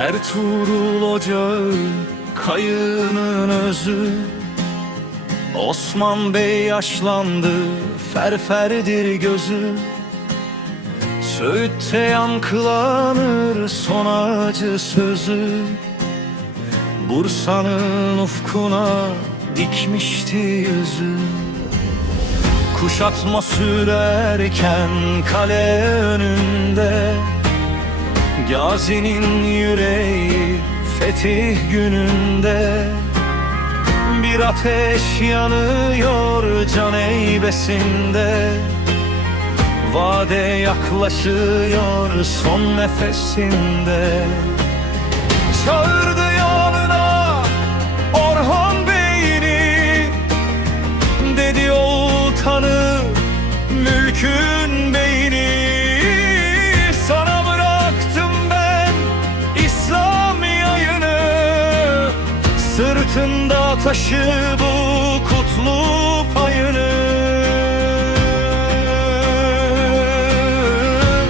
Ertuğrul Ocağı kayının özü. Osman Bey yaşlandı ferferdir gözü. Söğütte yankılanır son acı sözü. Bursa'nın ufkuna dikmişti yüzü. Kuşatma sürerken kale önünde Gazi'nin yüreği fetih gününde. Bir ateş yanıyor can eybesinde. Vade yaklaşıyor son nefesinde Sırtında taşı bu kutlu payını.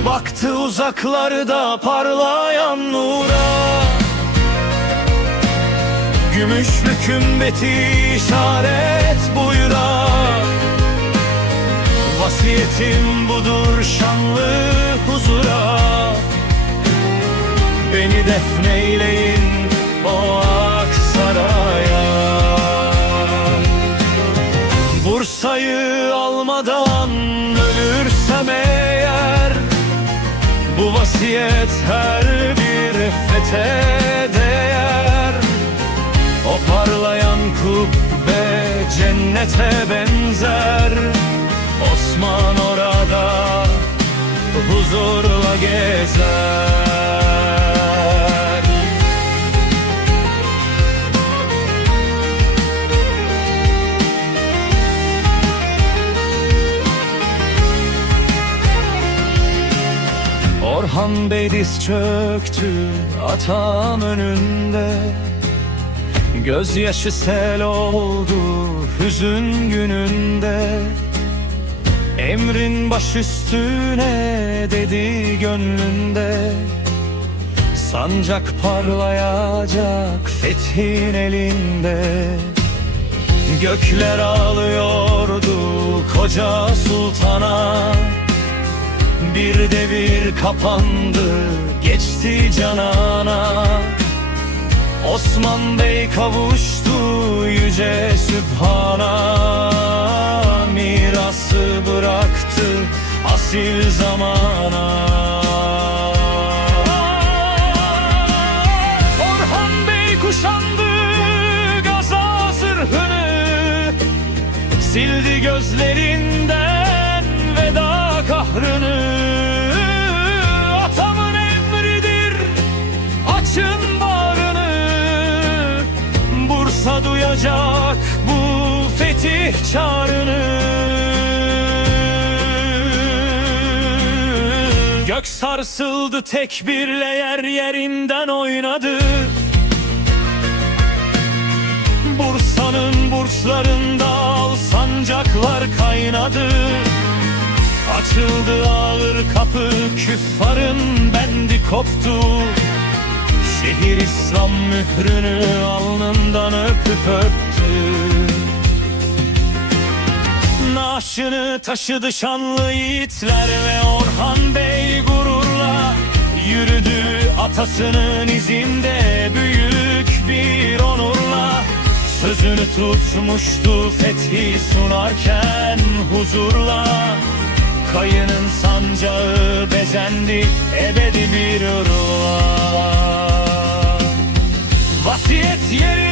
Baktı uzaklarda parlayan nura. Gümüşlü kümbeti işaret buyura. Vasiyetim budur şanlı huzura. Beni defneyleyin o Aksaray'a Bu vasiyet her bir fete değer. O parlayan kubbe cennete benzer. Osman orada huzurla gezer Orhan Bey diz çöktü atam önünde. Gözyaşı sel oldu hüzün gününde. Emrin baş üstüne dedi gönlünde. Sancak parlayacak fethin elinde. Gökler ağlıyordu koca sultana. Bir devir kapandı geçti canana. Osman Bey kavuştu yüce sübhana. Mirası bıraktı asil zamana. Orhan Bey kuşandı gaza zırhını Sildi gözlerinden veda kahrını Bursa duyacak bu fetih çağrını. Gök sarsıldı tekbirle yer yerinden oynadı. Bursa'nın burçlarında al sancaklar kaynadı. Açıldı ağır kapı küffarın bendi koptu Şehir İslam mührünü alnından öpüp öptü. Naaşını taşıdı şanlı yiğitler ve Orhan Bey gururla Yürüdü atasının izinde büyük bir onurla. Sözünü tutmuştu fethi sunarken huzurla. Kayının sancağı bezendi ebedi bir ırla Vasiyet yerine